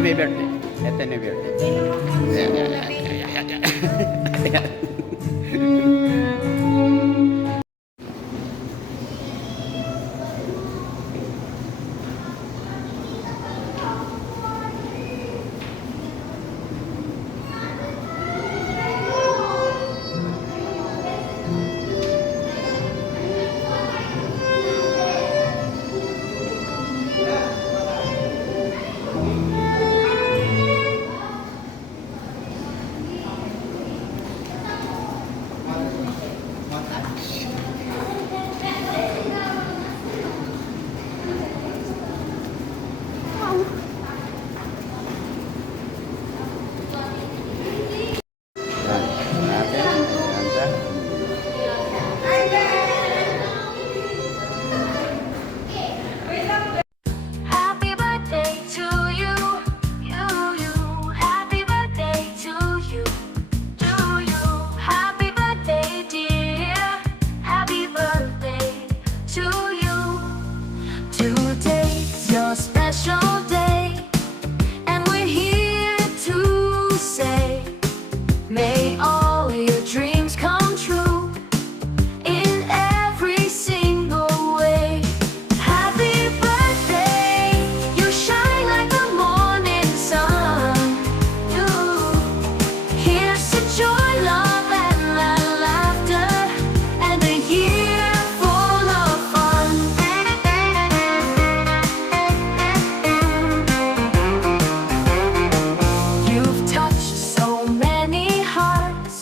may birthday. Ito na birthday. Happy birthday to you, Happy birthday to you, Happy birthday, dear. Happy birthday to you. Today's your special day, and we're here to say, may all your dreams come true in every single way. Happy birthday, you shine like the morning sun. You, here's to joy, love, and laughter, and a year full of fun. You've touched so many hearts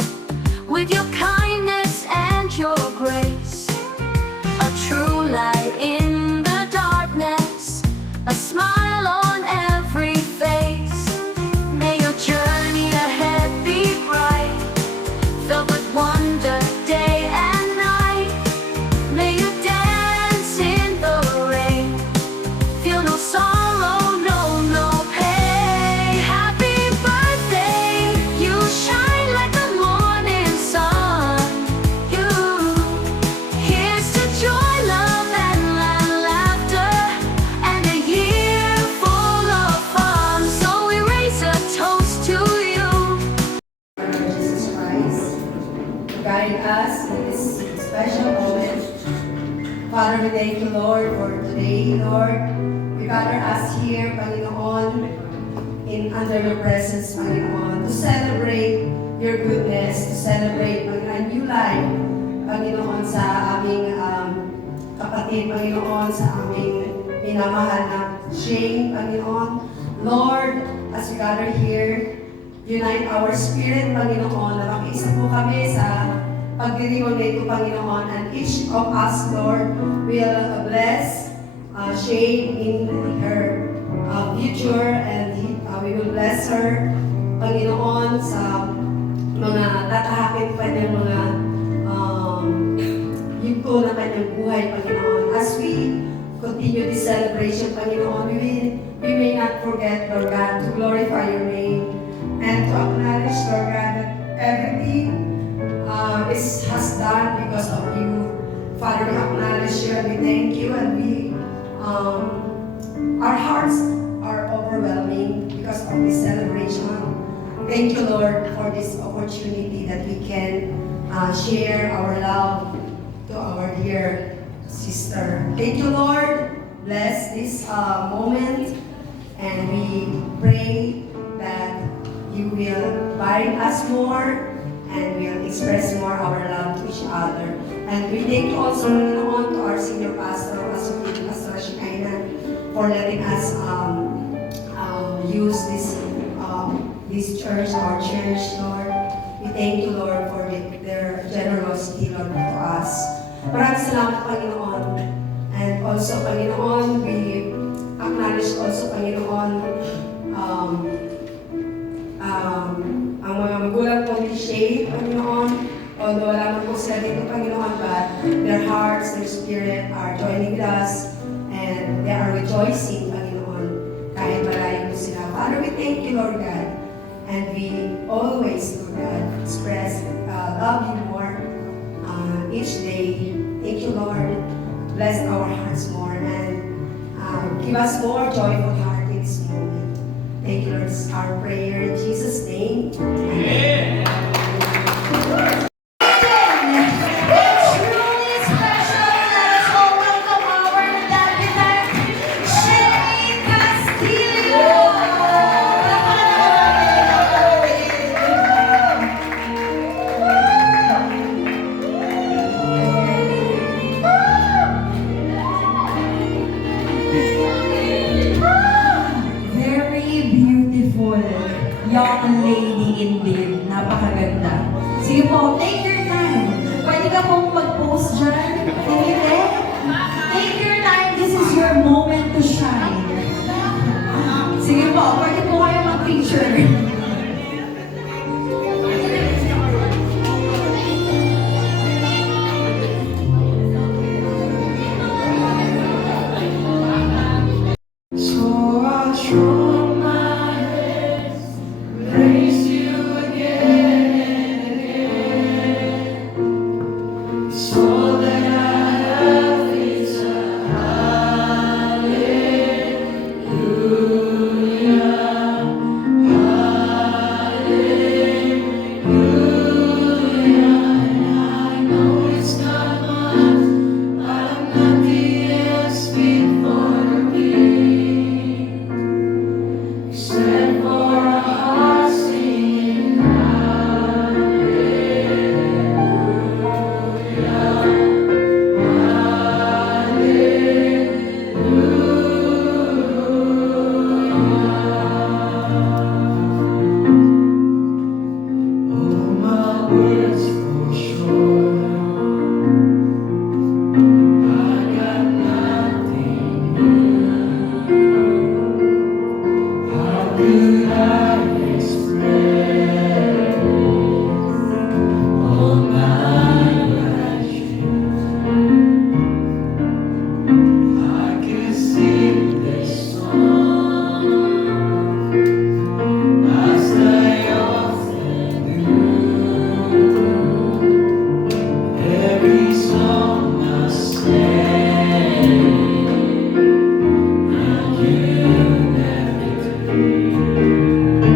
with your kindness and your grace, a true light in the darkness, a smile on every face. May your journey ahead be bright, filled with wonder day and night. May you dance in the rain, feel no sorrow, no pain. Happy birthday, you shine like the morning sun. You, here's to joy, love, and laughter, and a year full of fun. So we raise a toast to you. Jesus Christ, to guide us in this special moment. Father, we thank you, Lord, for today, Lord. We gather us here, Panginoon, in under your presence, Panginoon, to celebrate your goodness, to celebrate a new life, Panginoon, sa aming kapatid, Panginoon, sa aming minamahal na Shane, Panginoon. Lord, as we gather here, unite our spirit, Panginoon, na makiisa po kami sa pagdiriwang na ito, Panginoon, and each of us, Lord, will bless Shane in her future, and we will bless her, Panginoon, sa mga tatahakit pa niyang mga yugto na kanyang buhay, Panginoon. As we continue this celebration, Panginoon, we may not forget, Lord God, to glorify your name and to acknowledge, Lord God, that everything has done because of you. Father, we acknowledge you and we thank you, and our hearts are overwhelming because of this celebration. Thank you, Lord, for this opportunity that we can share our love to our dear sister. Thank you, Lord. Bless this moment, and we pray that you will bind us more and we'll express more our love to each other. And we thank you also, Panginoon, to our senior pastor, Pastor Shikaina, for letting us use this church, our church, Lord. We thank you, Lord, for their generosity, Lord, to us. Maraming salamat, Panginoon. And also, Panginoon, we acknowledge also, Panginoon, ang mga magulang po ni Shay, Panginoon, although wala man po sila dito, Panginoon, but their hearts, their spirit are joining with us, and they are rejoicing, Panginoon, kahit malayo po sila. Father, we thank you, Lord God, and we always, Lord God, express love you more each day. Thank you, Lord. Bless our hearts more, and give us more joyful heart in this moment. Thank you, Lord. It's our prayer in Jesus' name. Very beautiful young lady indeed. Napakaganda. Sige po, take your time. Pwede ka pong mag-post dyan. Hindi. Take your time. This is your moment to shine. Sige po, pwede po kayo mag-picture. So I'll throw my hands, praise you again and again. So that I have is a hallelujah, hallelujah. And I know it's not much, but I'm not the best fit for me. Except for a heart singing hallelujah. All my words fall short. I got nothing new. How could I express all my gratitude? I could sing this song as I often do. Every song I sing, and you never do.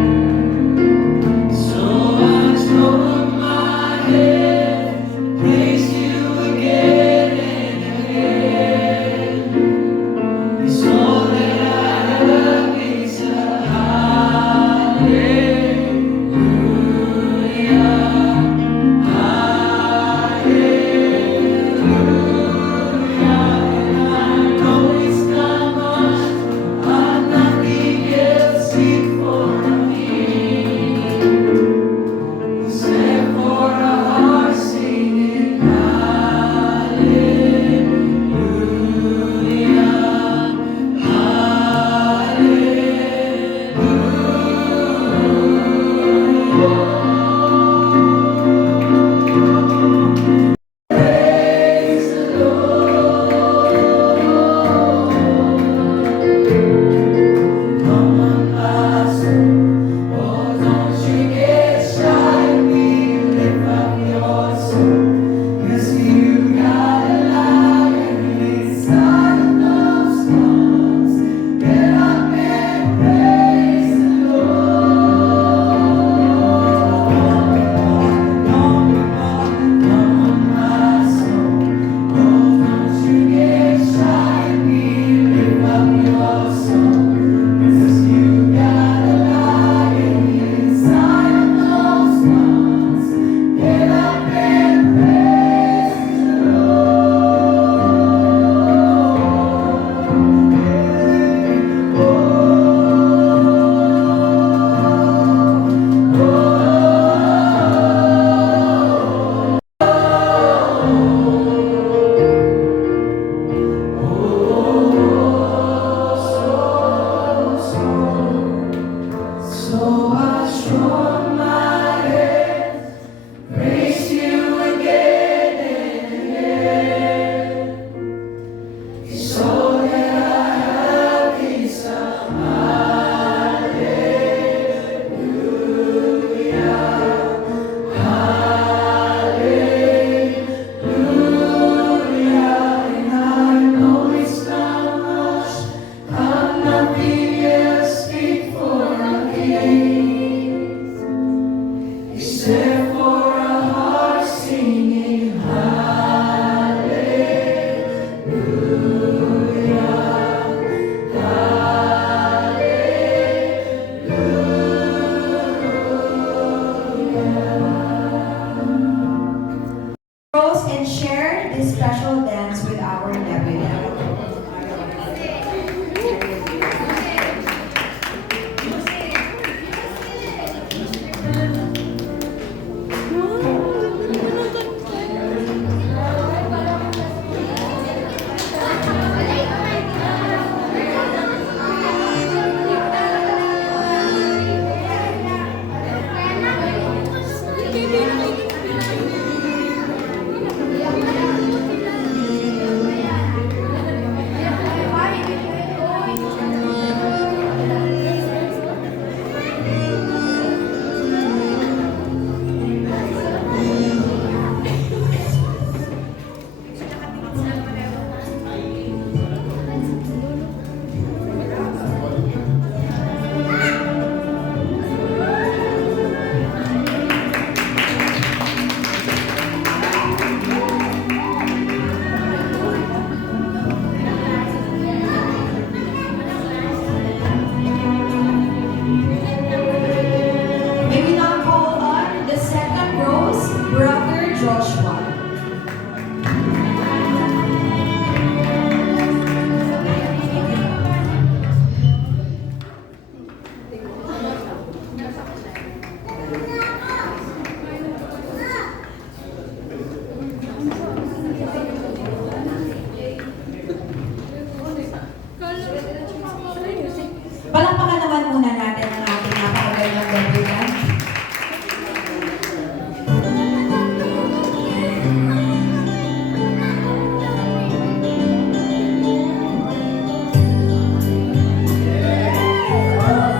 Palakpakan naman muna natin ang ating napakagandang gabrigan.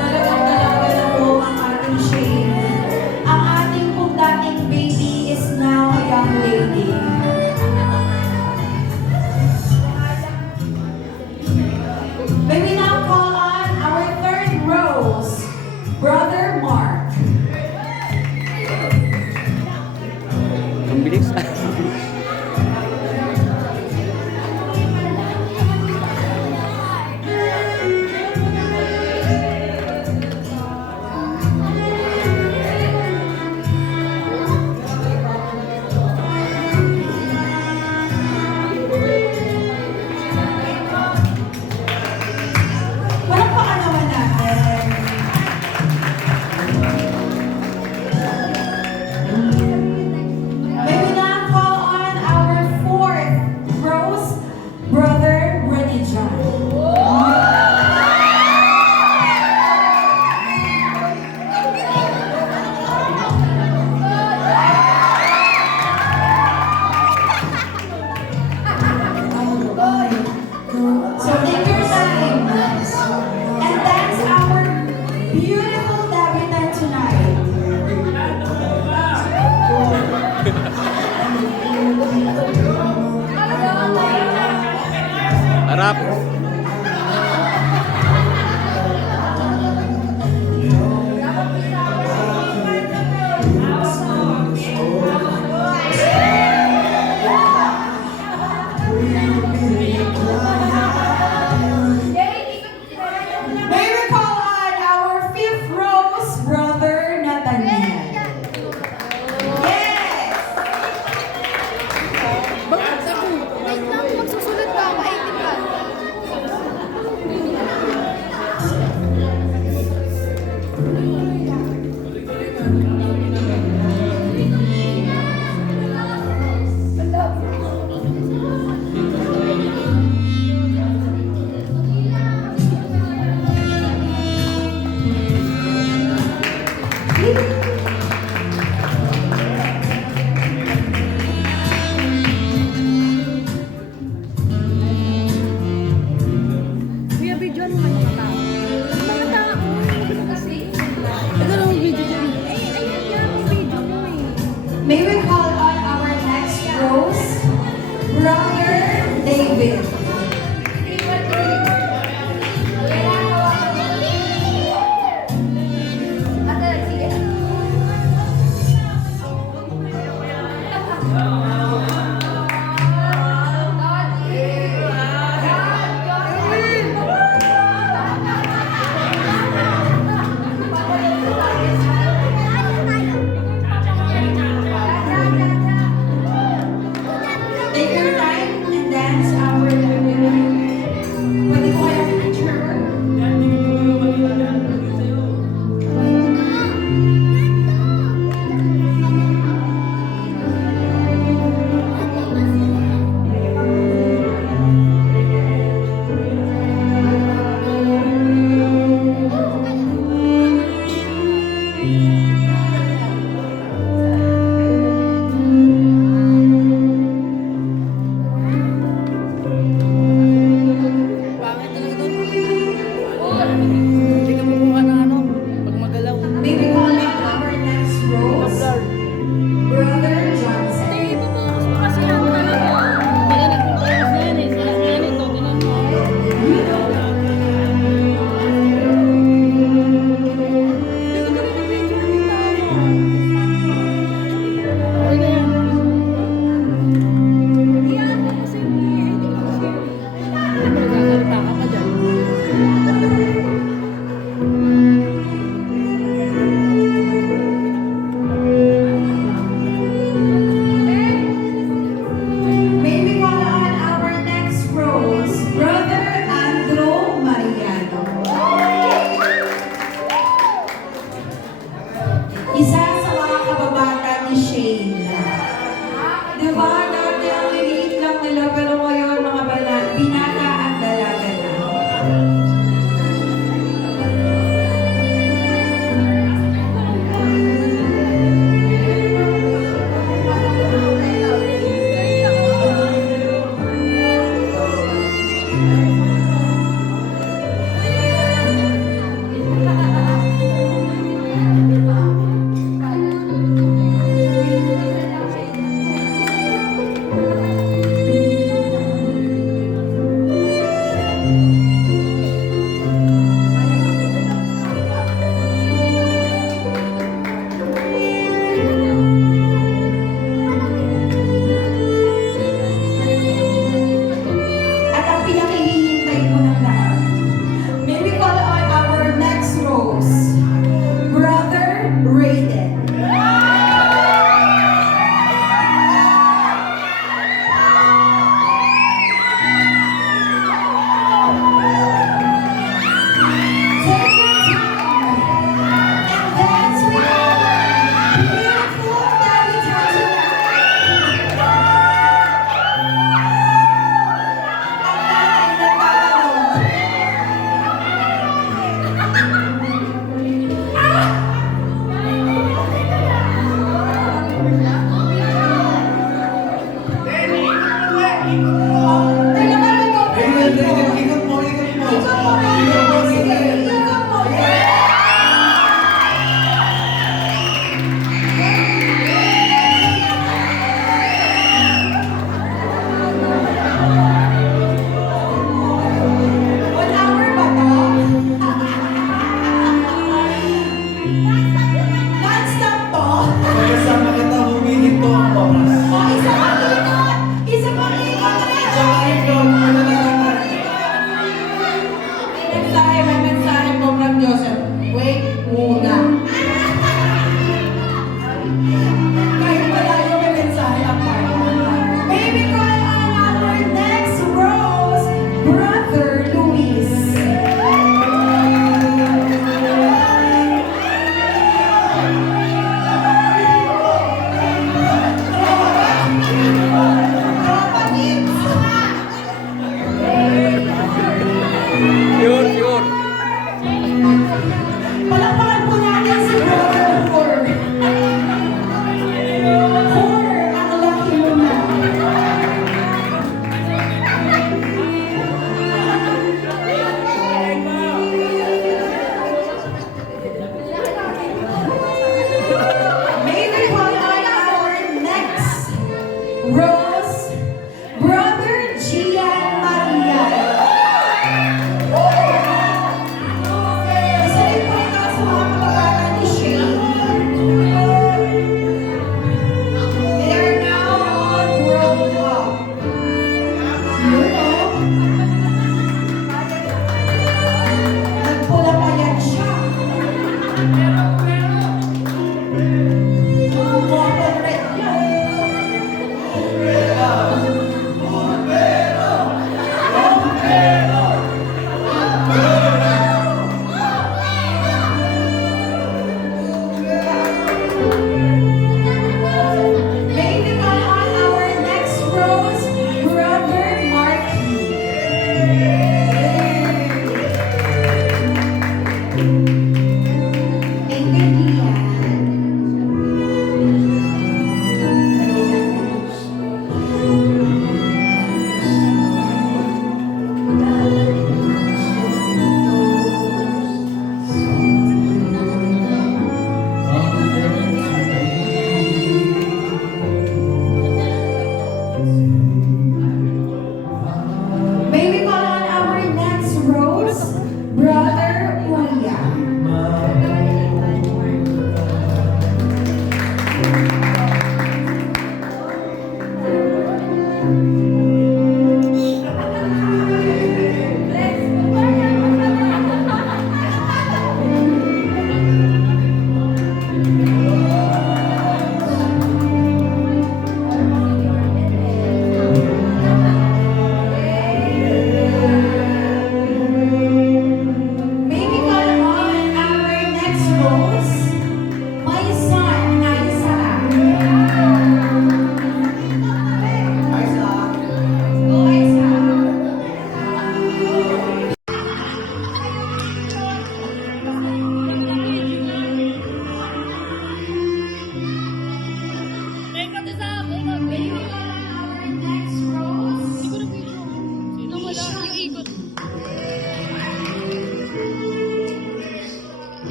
Talagang dalawa na po ang ating Shane. Ang ating pong dating baby is now a young lady. May we now call on our third rose, Brother Mark. Ang bilis. Palakpakan naman natin. May we now call on our fourth rose, Brother Renny John. So take your time and dance our beautiful debutant tonight. Harap. May we call on our fifth rose, Brother Nathaniel. Yes! Wait lang, magsusulat pa ako, 18 pa. Kuya, video ano mga tao? Mga tao! Ito na mag-video dyan. Ayun yan, video mo eh. May we call on our next rose, Brother David. Take your time and dance our Pwede ko kayong picture? Pangit talaga doon. Hindi ka mabuha na ano, pag magalaw. May we call on our next rose, Brother Johnson. Eh, ipapokus mo kasi yan talaga. Wala nagpo-focus na yan eh. Sa yan ito, ganun mo. Hindi ko talaga video namin tayo. Okay na yan. Iyan mo kasi hindi ko kasi. Hindi ko nagsasalita ka pa dyan. May we call on our next rose, Brother Andrew Mariano. Isa sa mga kababata ni Shane. Di ba? Dati ang liliit lang nila, pero ngayon mga binata at dalaga na.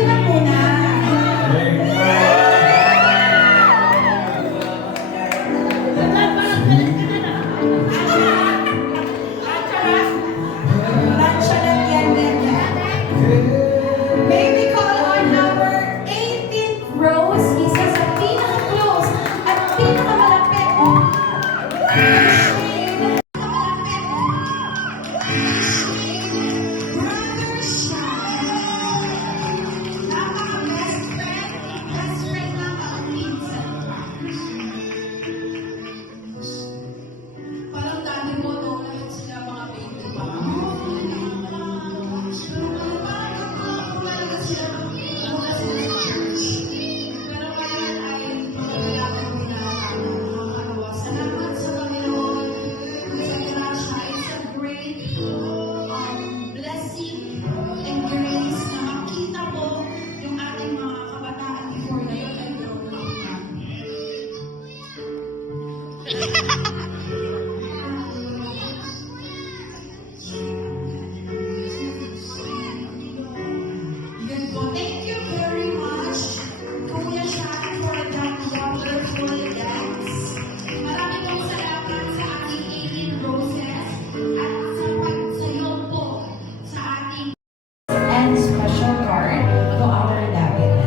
nyo na muna. Tansya lang yan. May we call on our 18th Rose, isa sa pinaka-close at pinaka-malapit. Parang dati mo, no, lahat sila mga baby pa. Pero ngayon ay magagalakan nila ang salamat sa Panginoon. Sa grasya, it's a great blessing and grace na makita mo yung ating mga kabataan before na yun ay grown up na. Yun po. Thank you very much, Kuya Shaq, for that wonderful dance. Marami pong salamat sa ating 18 roses at sa pagsayaw po sa ating And special card to our David.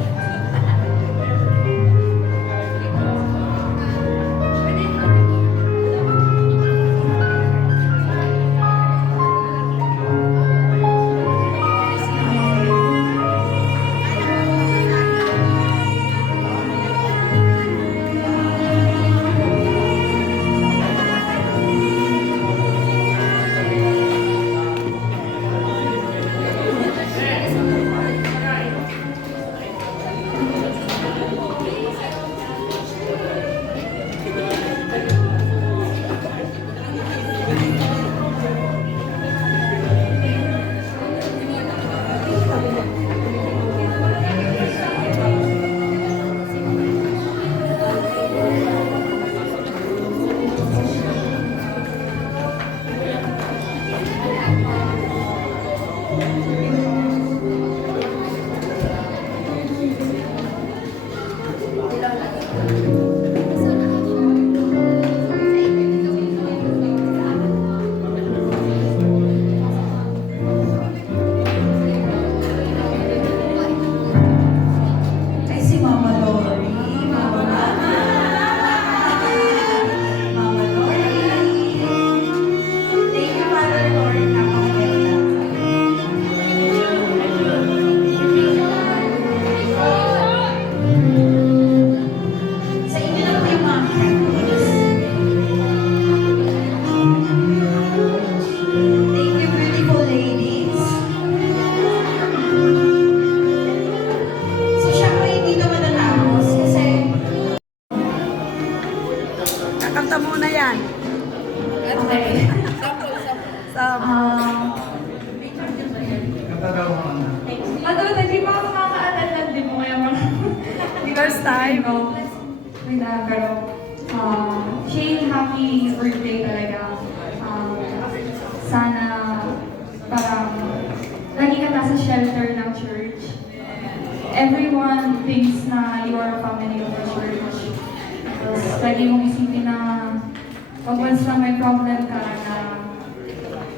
Ay, si Mama Lori. Mama Lori. Thank you, Mother Lori. Napakaganda. Sa inyo lang tayo, Ma'am. Thank you, beautiful ladies. So, syempre, hindi ka matatapos kasi Kakanta muna yan. okay. Although, hindi pa ako makaka-attend din mo kaya mga First time. pero Shane, happy birthday talaga. Sana parang lagi ka nasa shelter ng church. Everyone thinks na you are a family of the church. Tapos lagi mong isipin na pag once na may problem ka na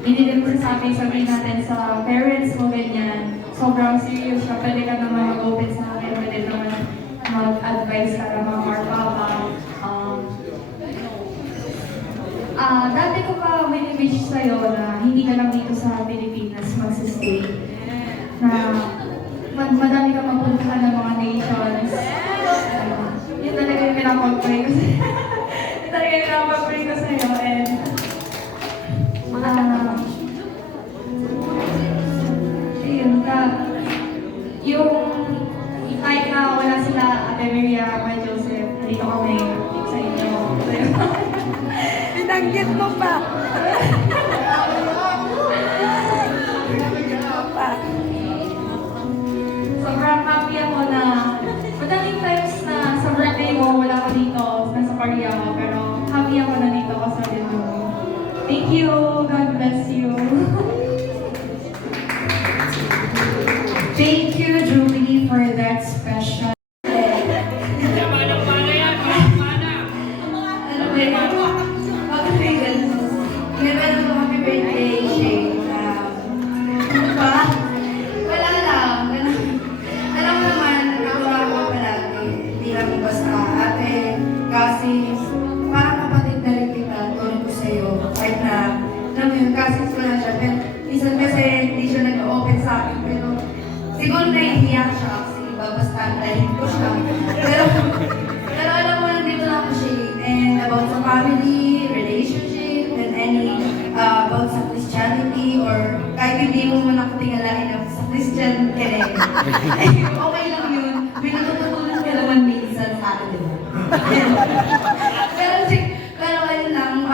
hindi din mo sabihin natin sa parents mo ganyan. Sobrang serious ka, pwede ka naman mag-open sa akin, pwede naman mag-advise ka naman or papa. Dati ko pa wini-wish sa'yo na hindi ka lang dito sa Pilipinas magsistay. Na madami ka mapunta ng mga nations. Yun talaga yung pinapag-pray ko sa'yo. Yun talaga yung pinapag-pray ko sa'yo. And ayun ka, yung kahit na wala sila Ate Maria, Ate Joseph, dito kami sa inyo. Binanggit mo pa. Sobrang happy ako na madaling times na sa birthday mo, wala ka dito, nasa Korea ako, pero happy ako na dito ka sa dito. Thank you. God bless you. Thank you, Julie, for babastantahin ko siya. Pero alam mo, nandito lang ako siya. And about sa family, relationship, and any about sa Christianity, or kahit hindi mo man ako tingalain ako sa Christian ka rin. Okay lang yun. May natututunan ka naman minsan sa akin, di ba? pero ayun lang,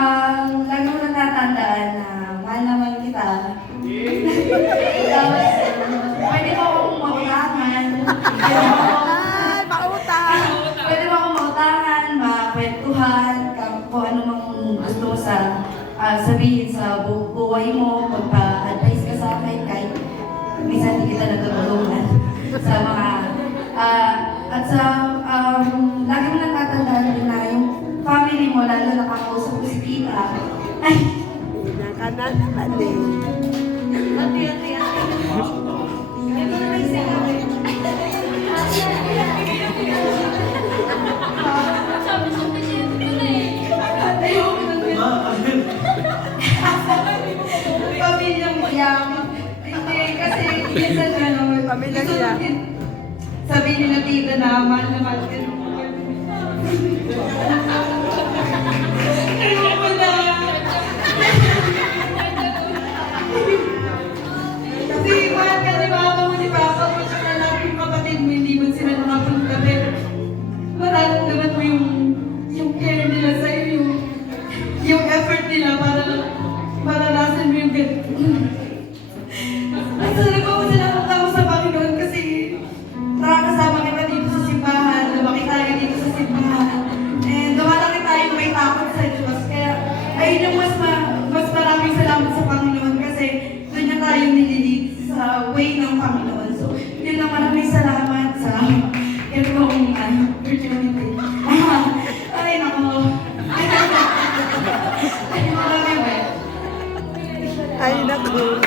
lagi mo natatandaan na mahal naman kita. Tapos, pwede mo akong mautangan. Pwede mo akong mautangan, makwentuhan, kung ano mang gusto mo sabihin sa buhay mo, magpa-advise ka sa akin, kahit minsan hindi kita natutulungan sa mga, lagi mo natatandaan din na yung family mo, lalo nakakausap ko si tita. Ay! Ate. Ito na may sinabi. Pamilyang iyak. Hindi, kasi minsan gano'n. Pamilyang iyak. Sabi nila tita na mahal na mahal ka. Ayoko na. Kasi mahal ka ni mama mo, ni papa mo, tsaka lahat yung kapatid mo, hindi mo sila nakapunta. Pero mararamdaman mo yung care nila sa'yo, yung effort nila para maranasan mo yung ganun. At sa nagpapasalamat ako sa Panginoon kasi nakakasama kita dito sa simbahan, lumaki tayo dito sa simbahan. And lumalaki tayo may takot sa Diyos. Kaya ayun yung mas maraming salamat sa Panginoon kasi doon niya tayo nililid sa way ng Panginoon. So, yun lang, maraming salamat sa ganitong opportunity. Ay, nako. Ay, marami ba? Ay, naku.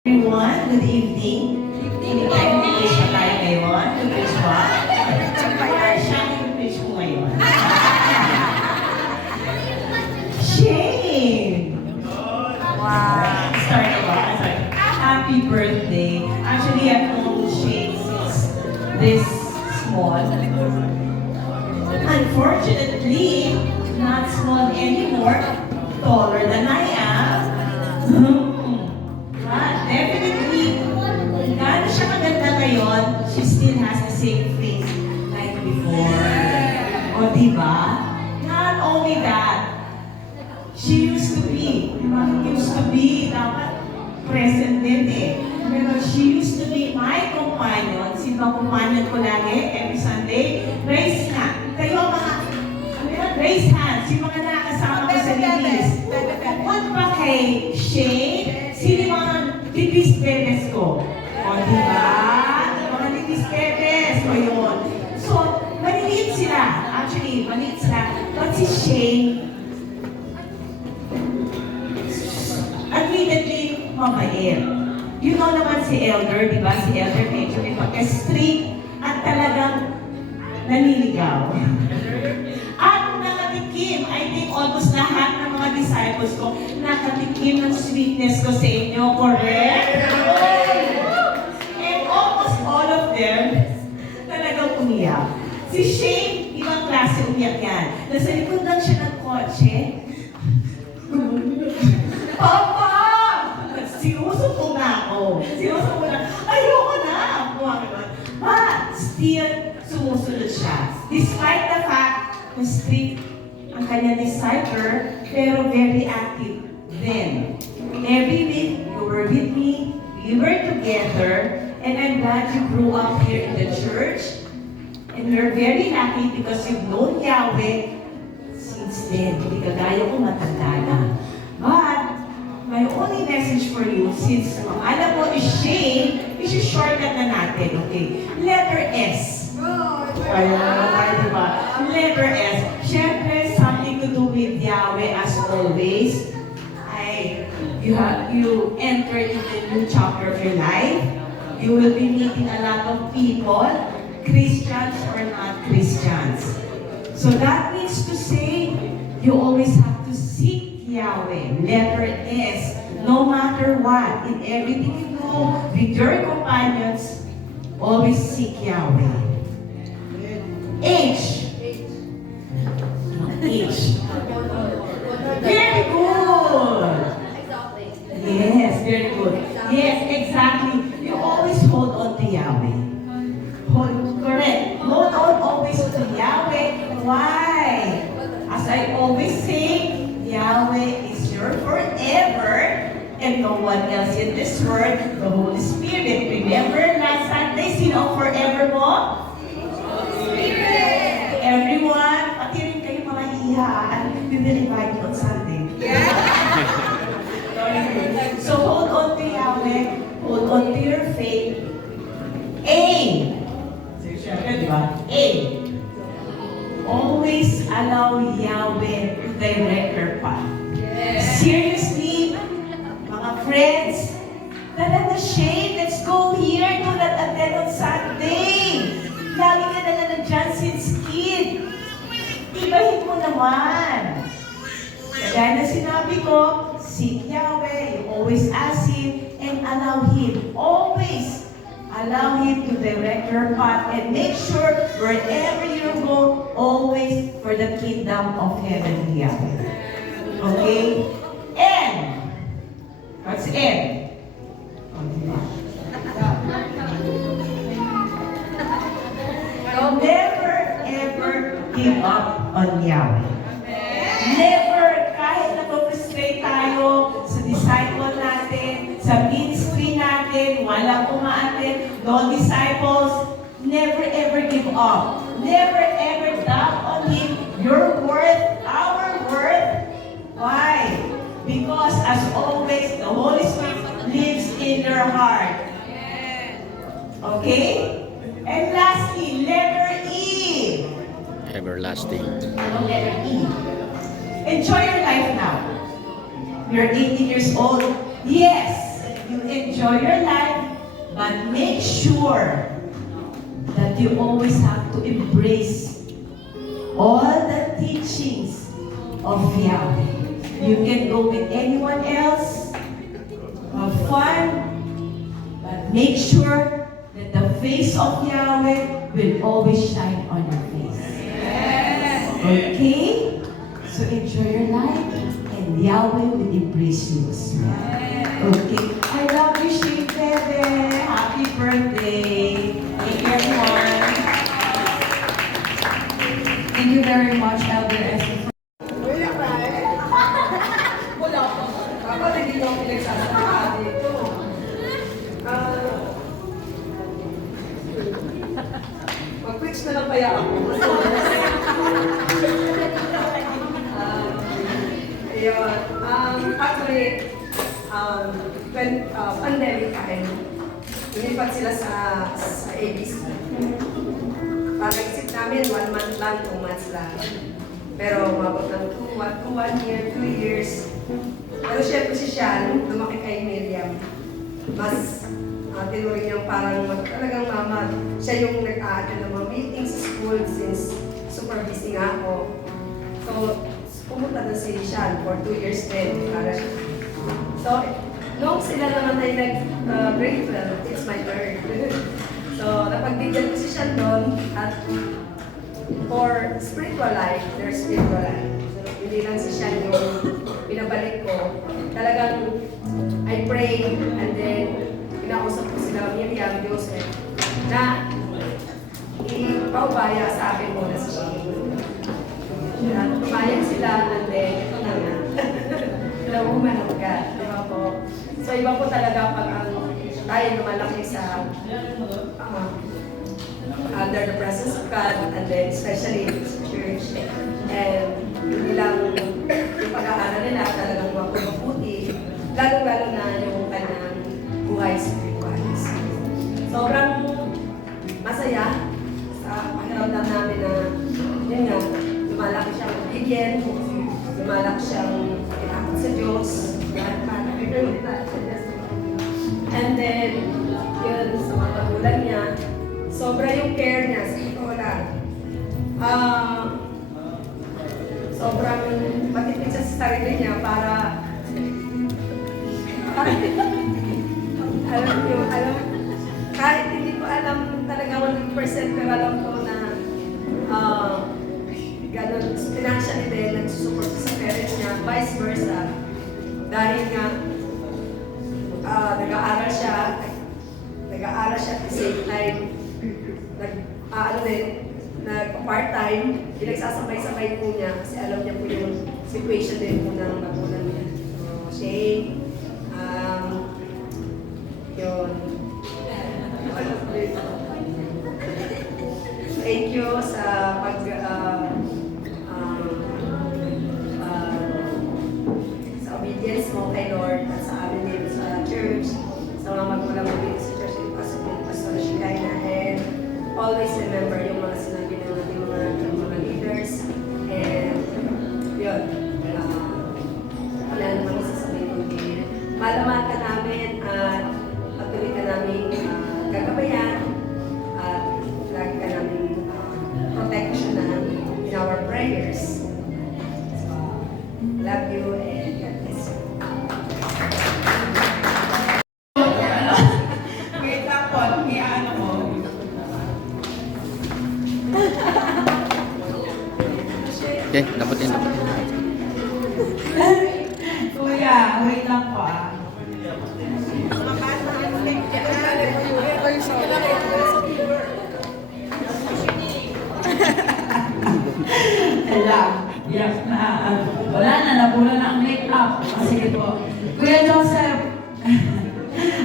Everyone, good evening. Anytime to preach na tayo ngayon. To preach ba? Siya yung preach ko ngayon. Shane! Wow! Start ba? Happy birthday. Actually, I've known Shane since this small. Unfortunately, not small anymore. Taller than I am. But definitely, gaano siya maganda ngayon, she still has the same face like before. O diba? Not only that, she used to be, dapat present din eh. Pero she used to be my companion, sino companion ko lagi, every Sunday. Raise nga. Kayo mga, raise hands, yung mga nakasama ko sa Libis. Bukod pa kay Shane, sino yung mga Libis bebes ko? O diba? Mga Libis bebes ko yun. So, maliliit sila. Actually, maliit sila. But si Shane, admittedly, mabait. You know naman si Elder, di ba? Si Elder medyo may pagka-strict at talagang naniligaw. At nakatikim, I think almost lahat ng mga disciples ko, nakatikim ng sweetness ko sa inyo, correct? And almost all of them, talagang umiyak. Si Shane, ibang klase umiyak yan. Nasa likod lang siya ng kotse. Papa! Sinusuko na ako. Sinusuko na. Ayoko na. But still, sumusunod siya. Despite the fact na strict ang kanyang disciple, pero very active then. Every week, you were with me, we were together, and I'm glad you grew up here in the church. And we're very happy because you've known Yahweh since then. Hindi kagaya ko matanda na. But, my only message for you, since alam mo is Shane, isi-shortcut na natin, okay? Letter S. Ayun, diba? Letter S. Siyempre, something to do with Yahweh as always. You enter into a new chapter of your life. You will be meeting a lot of people, Christians or not Christians. So that means to say, you always have to seek Yahweh. Letter S. No matter what, in everything you do, with your companions, always seek Yahweh. H. Very good. Yes, very good. Yes, exactly. You always hold on to Yahweh. Correct. Hold on always to Yahweh. Why? As I always say, Yahweh is your forever and no one else in this world, the Holy Spirit. Remember last Sunday, sino ang forever mo? Everyone, pati rin kayo mga ihaan, we will invite you on Sunday. So hold on to Yahweh, hold on to your faith. A. Siyempre, di ba? A. Always allow Yahweh to direct your path. Seriously, mga friends, talaga shade, let's go here, do not attend on Sunday. Lagi ka na nandiyan since kid. Ibahin mo naman. Kaya na sinabi ko, seek Yahweh, you always ask Him and allow Him. Always allow Him to direct your path and make sure wherever you go, always for the kingdom of heaven, Yahweh. Okay? N. What's N? Oh, diba? Never ever give up on Yahweh. Never, kahit nag-frustrate tayo sa disciple natin, sa ministry natin, walang umaatin, no disciples, never ever give up. Never ever doubt on Him, your worth, our worth. Why? Because as always, the Holy Spirit lives in your heart. Okay? And lastly, letter E. Everlasting. Letter E. Enjoy your life now. You're 18 years old. Yes, you enjoy your life, but make sure that you always have to embrace all the teachings of Yahweh. You can go with anyone else, have fun, but make sure that the face of Yahweh will always shine on your face. Okay? So enjoy your life and Yahweh will embrace you as well. Okay? I love you, Shane Bebe. Happy birthday. Thank you, everyone. Thank you very much, Elder Esther. Wala pa. Dapat hindi niyo ako pinagsasabi ito. Mag-fix na lang kaya ako. Ayun. Actually, when pandemic time, lumipat sila sa ABC. Parang isip namin, 1 month lang, 2 months lang. Pero umabot ng 1 year, 2 years. Pero syempre si Sean, lumaki kay Miriam. Mas tinuring niyang parang talagang mama. Siya yung nag-aaral ng mga meetings sa school since super busy nga ako. So, pumunta na si Sean for 2 years din. Para siya. So, nung sila naman ay nag-grade 12, it's my turn. So, napagbigyan ko si Sean doon at for spiritual life, there's spiritual life. So, hindi lang si Sean yung pinabalik ko. Talagang I pray and then pinausap ko sila Miriam, Joseph na ipaubaya sa akin muna si Sean. Pumayag sila and then ito na nga. The woman of God. Di ba po? So iba po talaga pag tayo lumalaki sa under the presence of God and then especially in this church. And hindi lang yung pag-aaral nila talagang mapuputi. Lalo-lalo na yung kanyang buhay spiritual. Sobrang masaya sa pakiramdam namin na yun nga, lumalaki siyang bigyan, lumalaki siyang tinakot sa Diyos, and then, yun, sa mga magulang niya, sobra yung care niya, sa ito lang. Sobrang matipid siya sa sarili niya para alam alam talaga 100% pero alam ko na ganun, financially din nagsusupport sa parents niya, vice versa. Dahil nga nag-aaral siya at the same time, nag-part-time, pinagsasabay-sabay po niya kasi alam niya po yung situation din po ng magulang niya. So, Shane, yun. Thank you sa sa obedience mo kay Lord at sa amin dito sa church, sa mga magulang mo dito sa church, Pastor Shikaina, and always remember yung mga sinabi ng ating mga leaders, and yun, wala naman isasabihin kundi malaman ka namin at patuloy ka namin gagabayan at lagi ka namin protection in our prayers. So, love you and God bless you. Wait lang po, ano ko. Okay, dapat yun. Kuya, wait lang po Wala, yak na. Wala na, nabula na ang make-up. Sige po. Kuya Joseph.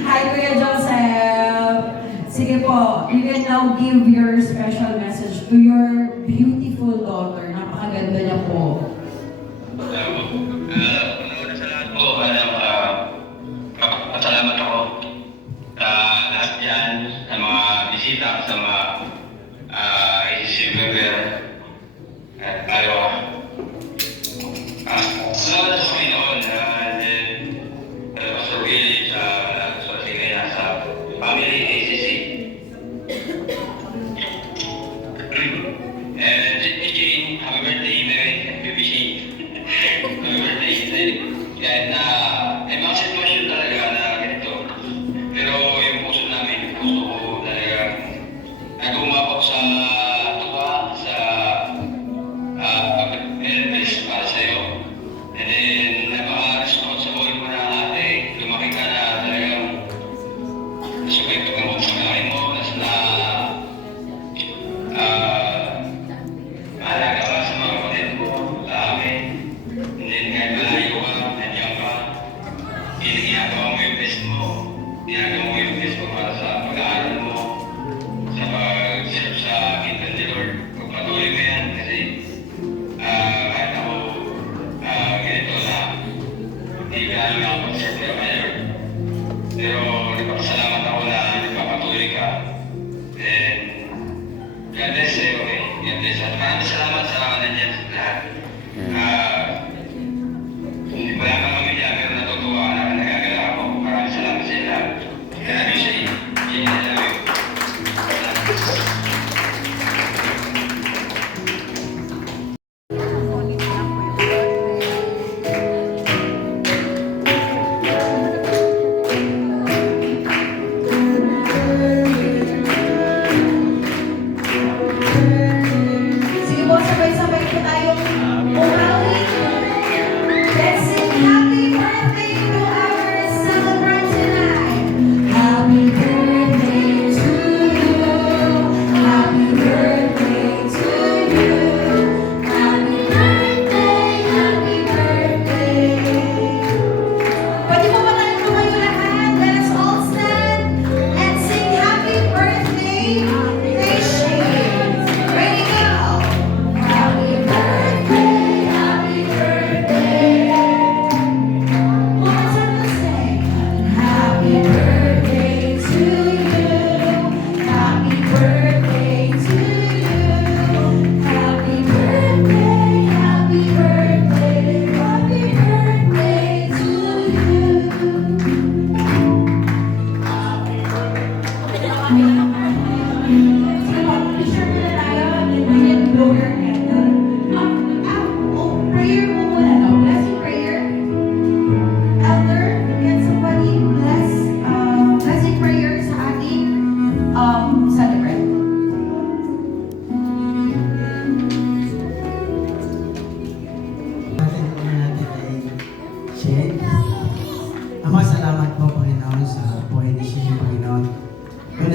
Hi, Kuya Joseph. Sige po, you can now give your special message to your beautiful daughter. Napakaganda niya po. Una sa lahat po, salamat ako sa lahat yan, sa mga bisita, sa mga ACC member, at tayo. Salamat sa Panginoon, Pastor Billy, sa Shikaina, sa family ACC. And Jane, happy birthday, Mary, BBC. Happy birthday. Kahit na may mga sitwasyon talaga na ganito. Pero yung puso namin, puso ko talaga nag-umapok sa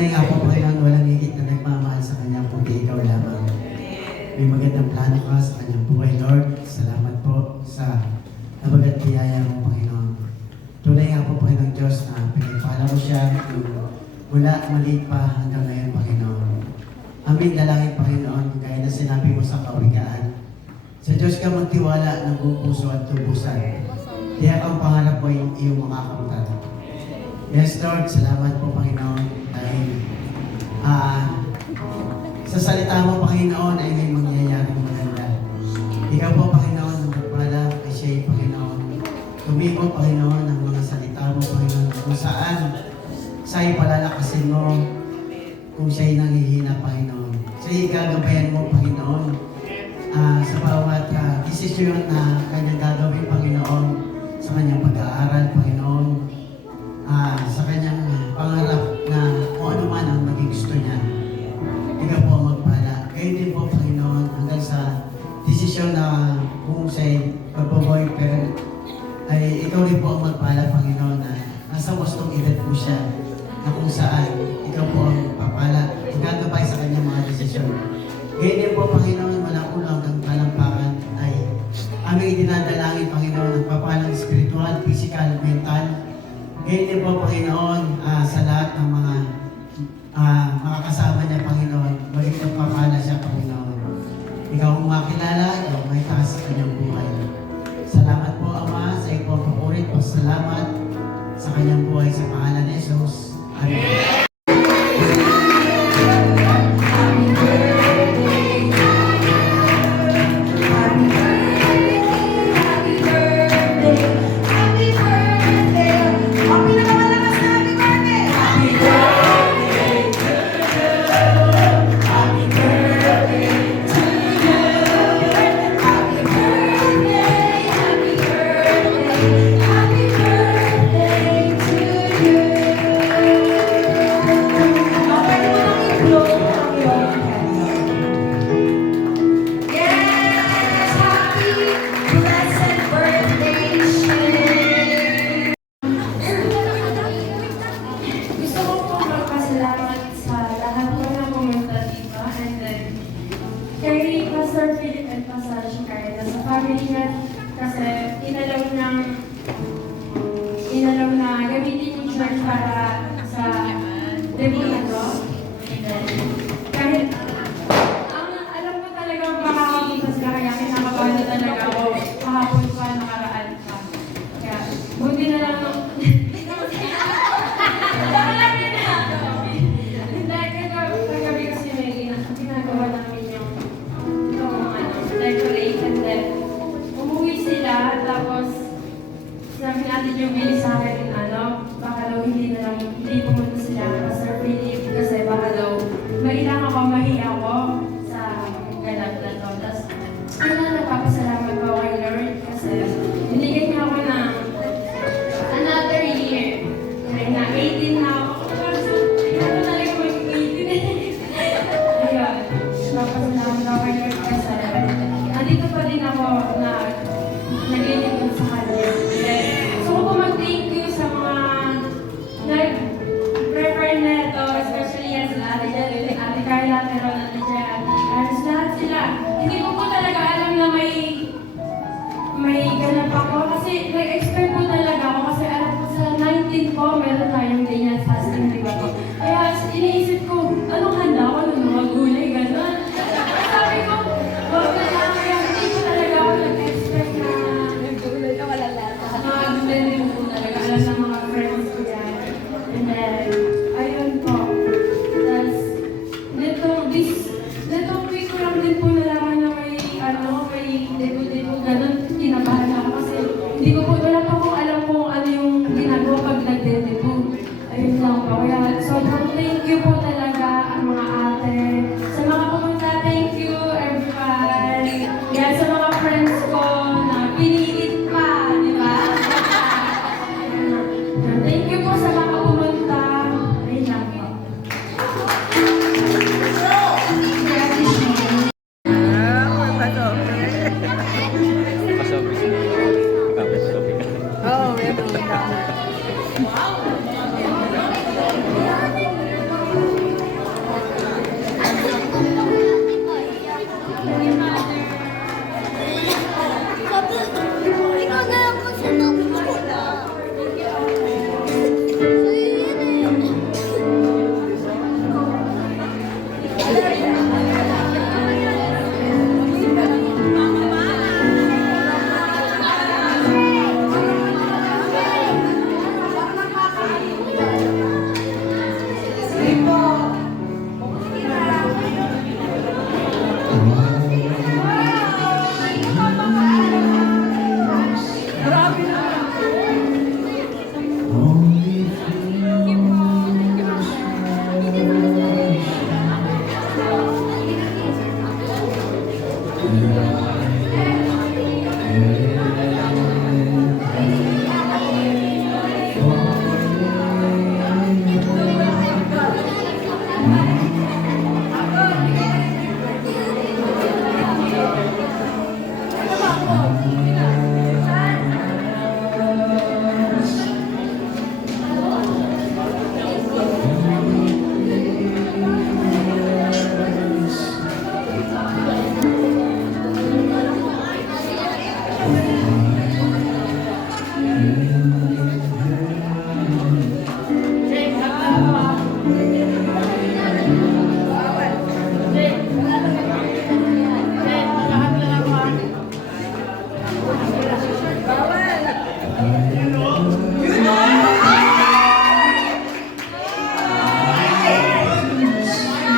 Tunay nga po, Panginoon, walang higit na nagmamahal sa kanya kundi ikaw lamang. May magandang plano ka sa kanyang buhay, Lord. Salamat po sa nabagat biyaya mo, Panginoon. Tunay nga po, Panginoon Diyos, na pinagpala mo siya mula maliit pa hanggang ngayon, Panginoon. Aming dalangin, Panginoon, gaya na sinabi mo sa kawigaan. Sa Diyos ka magtiwala ng buong puso at tubusan. Tiyak ang pangarap mo yung iyong mga kamutan. Yes, Lord, salamat po, Panginoon, dahil sa salita mo, Panginoon, ay may mangyayaring maganda. Ikaw po, Panginoon, ang magpala kay siya, Panginoon. Tumimo, Panginoon, ang mga salita mo, Panginoon, kung saan siya'y palalakasin mo, kung siya'y nanghihina, Panginoon. Siya'y gagabayan mo, Panginoon, sa bawat desisyon na kanyang gagawin, Panginoon, sa kanyang pag-aaral, Panginoon, sa kanyang pangarap na kung ano man ang maging gusto niya. Ikaw po ang magpala. Kayo din po, Panginoon, hanggang sa desisyon na kung siya'y pagbaboy, pero ay ikaw rin po ang magpala, Panginoon, na nasa wastong edad po siya, na kung saan ikaw po ang papala, gagabay sa kanyang mga desisyon. Ngayon din po, Panginoon, walang ulo hanggang talampakan ay aming idinadalangin, Panginoon, ang papalang spiritual, physical, mental. Ngayon din po, Panginoon, sa lahat ng mga makakasama niya, Panginoon, maging magpapala siya, Panginoon. Ikaw ang makilala, ikaw ang may taas sa kanyang buhay. Salamat po, Ama, sa iyong pagpapurit. Salamat sa kanyang buhay sa pangalan ni Jesus. Amen. Gusto ko po magpasalamat sa lahat po na pumunta dito and then kay Pastor Philip and Pastor Shikarita sa family niya kasi inalaw na gamitin yung church para sa debut na to. And then, kahit alam ko talaga makakapunta sila kaya kinakabahan talaga ako kahapon pa nakaraan pa. Kaya buti na lang kagabi kasi may ginagawa namin yung decorate and then umuwi sila tapos sabi natin yung bili sa akin baka daw hindi pumunta sila Pastor Philip kasi baka daw mailang ako, mahiya ako sa ganap na to. Tapos kailan nagpapasalamat pa ako kay Lord kasi binigyan niya ako ng another year. Kaya na 18 na ako. Ano talaga mag-18 Ayun. Nagpapasalamat ako kay Lord kasi nandito pa din ako na nag-iinit sa kanya. So ko po mag-thank you sa mga nag-prefer na ito, especially yan sa Ate Carla, pero Ate Jan, lahat sila. Hindi ko po talaga alam na may ganap ako kasi nag-expect po talaga ako kasi alam ko sa 19 po meron tayong ganyan fasting, di ba po? Kaya iniisip ko, anong handa ako ng mga gulay, gano'n. Sabi ko, wag na lang, kaya hindi ko talaga ako nag-expect na mag-blending po talaga. Alam ng mga friends ko yan. And then, ayun po. Tapos, this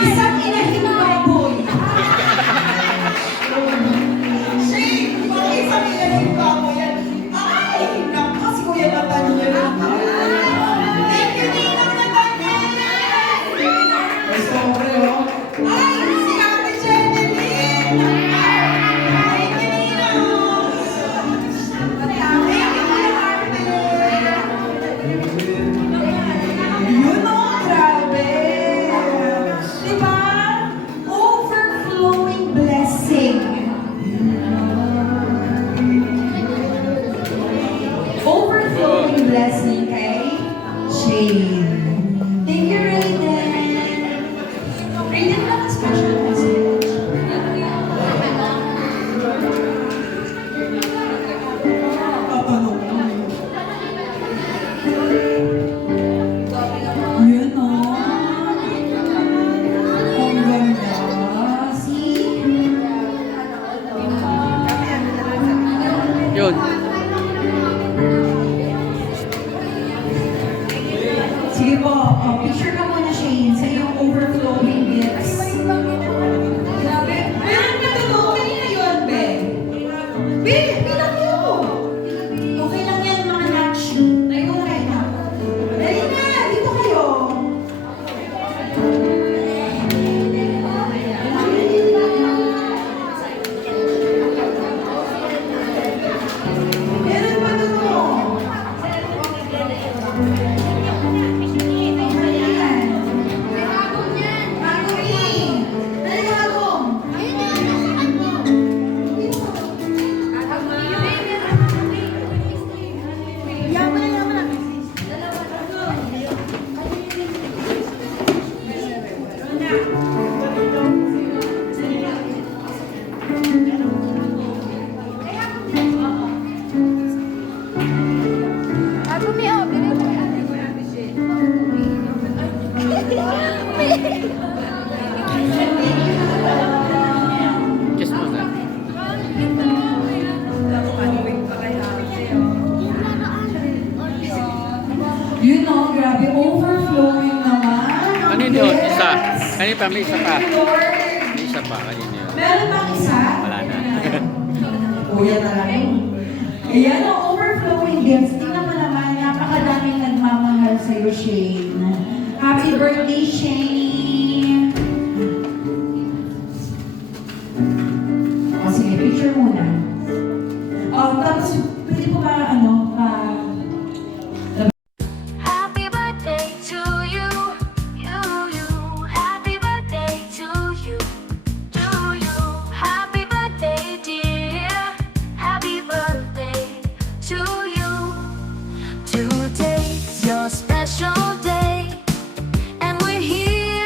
Isang inahing baboy. Shane, bakit isang inahing baboy yan? Ay, naku, si Kuya Nathaniel. Thank you, Ninong Nathaniel! Ay, sobre, oh. Ay, si Ate Jeneline! Ay, Ninong! Thank you, Kuya Marvel! Yun o, grabe. Diba? Overflowing blessing. Overflowing blessing kay Shane. Thank you, Raiden. Raiden lang ang special message. Tatanong. Yun o. Ang ganda. See? Yun. Sige po, picture ka muna, Shane, sa iyong overflowing gifts. Grabe. Meron ka totoo. Kanina yun, Be. Be, bilang yun. Okay lang yan, mga nakshi. Tayo na kayo na. Dali na, dito kayo. Meron pa totoo. Kiss mo na. You know, grabe, overflowing naman. ang Kanino yun? gifts. Isa. Kanino pa? May isa pa. Thank you, Lord. May isa pa. Kanino yun? Meron bang isa? Wala na. Kuya talaga. Ayan ang overflowing gifts. Tingnan mo naman, napakadaming nagmamahal sa'yo, Shane. Happy birthday, Shane! O sige, picture muna. Tapos, pwede po ba, Happy birthday to you, you. Happy birthday to you, you. Happy birthday, dear. Happy birthday to you. Today's your special day, and we're here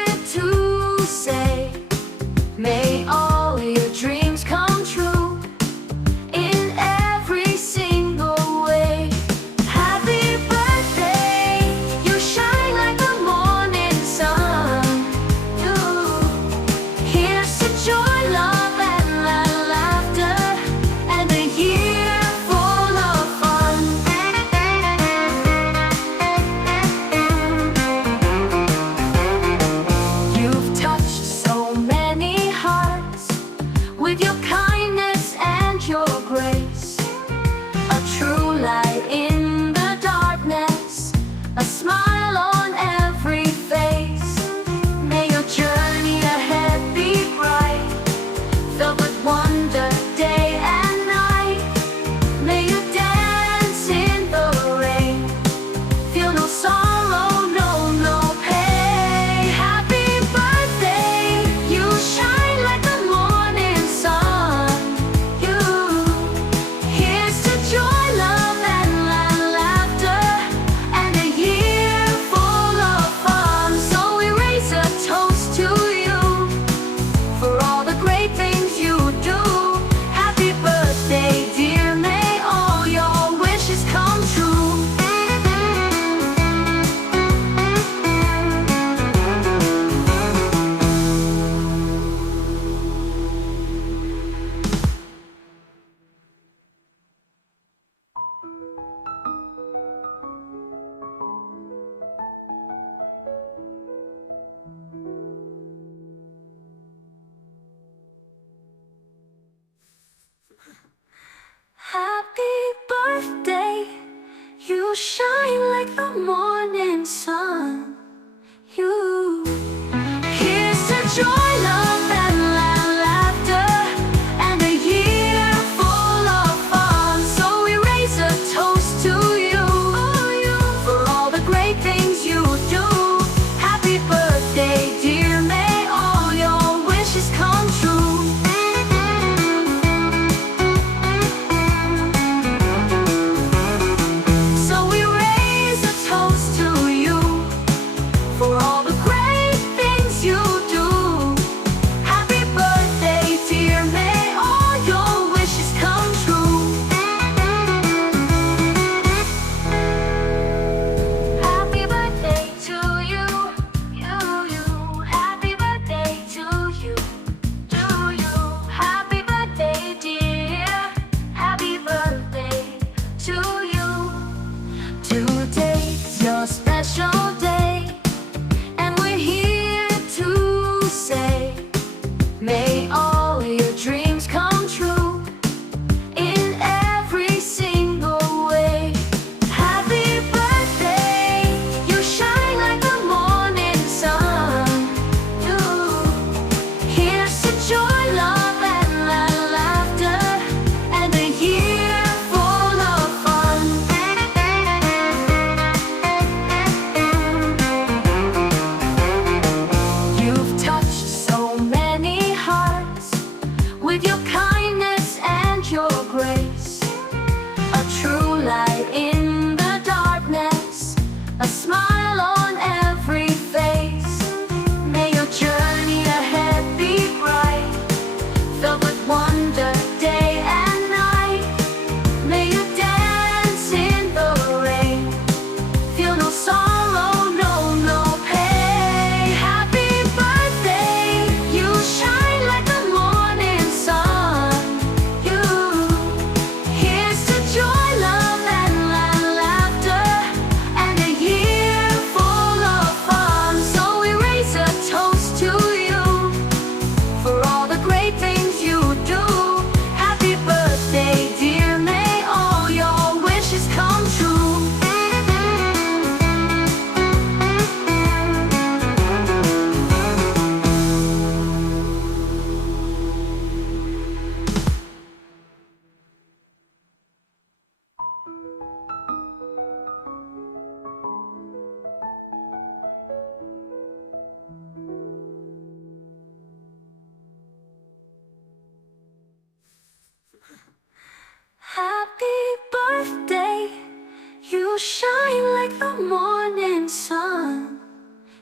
shine like the morning sun.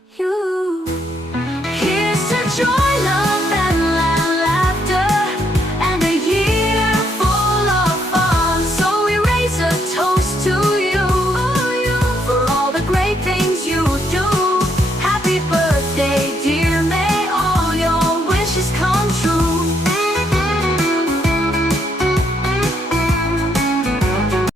Here's to joy, love.